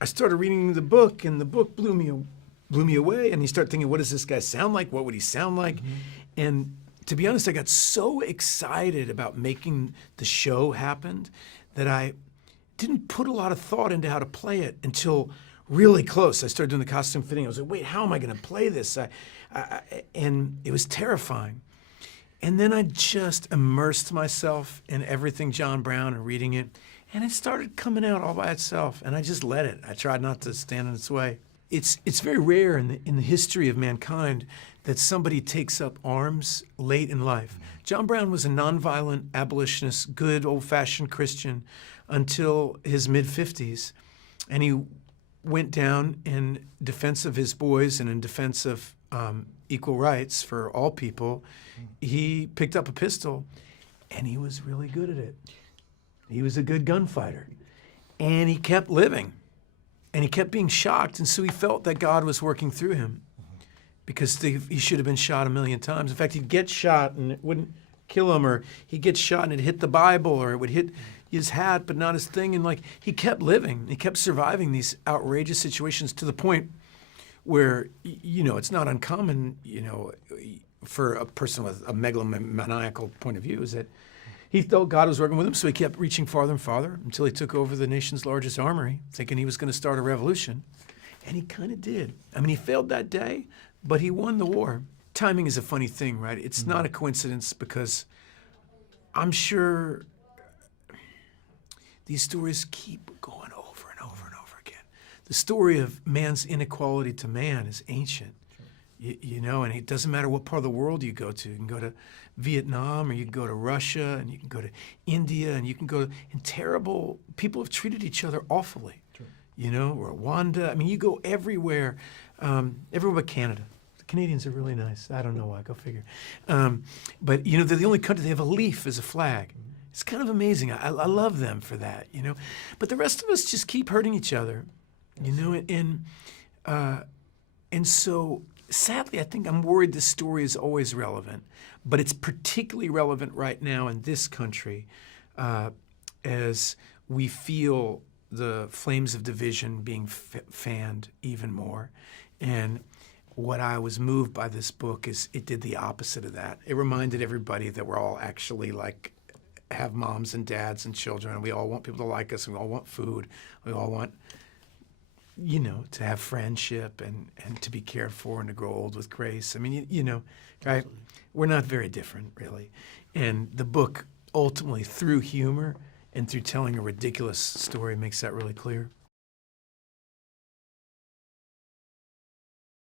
I started reading the book, and the book blew me away. And you start thinking, what does this guy sound like? What would he sound like? And to be honest, I got so excited about making the show happen that I didn't put a lot of thought into how to play it until really close. I started doing the costume fitting. I was like, wait, how am I going to play this? And it was terrifying. And then I just immersed myself in everything John Brown and reading it. And it started coming out all by itself. And I just let it. I tried not to stand in its way. It's very rare in the history of mankind that somebody takes up arms late in life. John Brown was a nonviolent abolitionist, good old-fashioned Christian until his mid-50s. And he went down in defense of his boys and in defense of equal rights for all people. He picked up a pistol, and he was really good at it. He was a good gunfighter. And he kept living. And he kept being shocked, and so he felt that God was working through him because he should have been shot a million times. In fact, he'd get shot and it wouldn't kill him, or he'd get shot and it'd hit the Bible, or it would hit his hat but not his thing. And like, he kept living. He kept surviving these outrageous situations to the point where, it's not uncommon, for a person with a megalomaniacal point of view, is that he thought God was working with him, so he kept reaching farther and farther until he took over the nation's largest armory, thinking he was going to start a revolution. And he kind of did. I mean, he failed that day, but he won the war. Timing is a funny thing, right? It's not a coincidence, because I'm sure these stories keep going over and over and over again. The story of man's inequality to man is ancient. And it doesn't matter what part of the world you go to. You can go to Vietnam, or you can go to Russia, and you can go to India, and you can go in terrible, people have treated each other awfully. Sure. Rwanda. I mean, you go everywhere, everywhere but Canada. The Canadians are really nice. I don't know why, go figure. But they're the only country, they have a leaf as a flag. It's kind of amazing. I love them for that, But the rest of us just keep hurting each other, and so sadly, I think I'm worried this story is always relevant, but it's particularly relevant right now in this country as we feel the flames of division being fanned even more. And what I was moved by this book is it did the opposite of that. It reminded everybody that we're all actually have moms and dads and children, and we all want people to like us, and we all want food, we all want to have friendship and to be cared for and to grow old with grace. I mean, right? We're not very different, really. And the book, ultimately, through humor and through telling a ridiculous story, makes that really clear.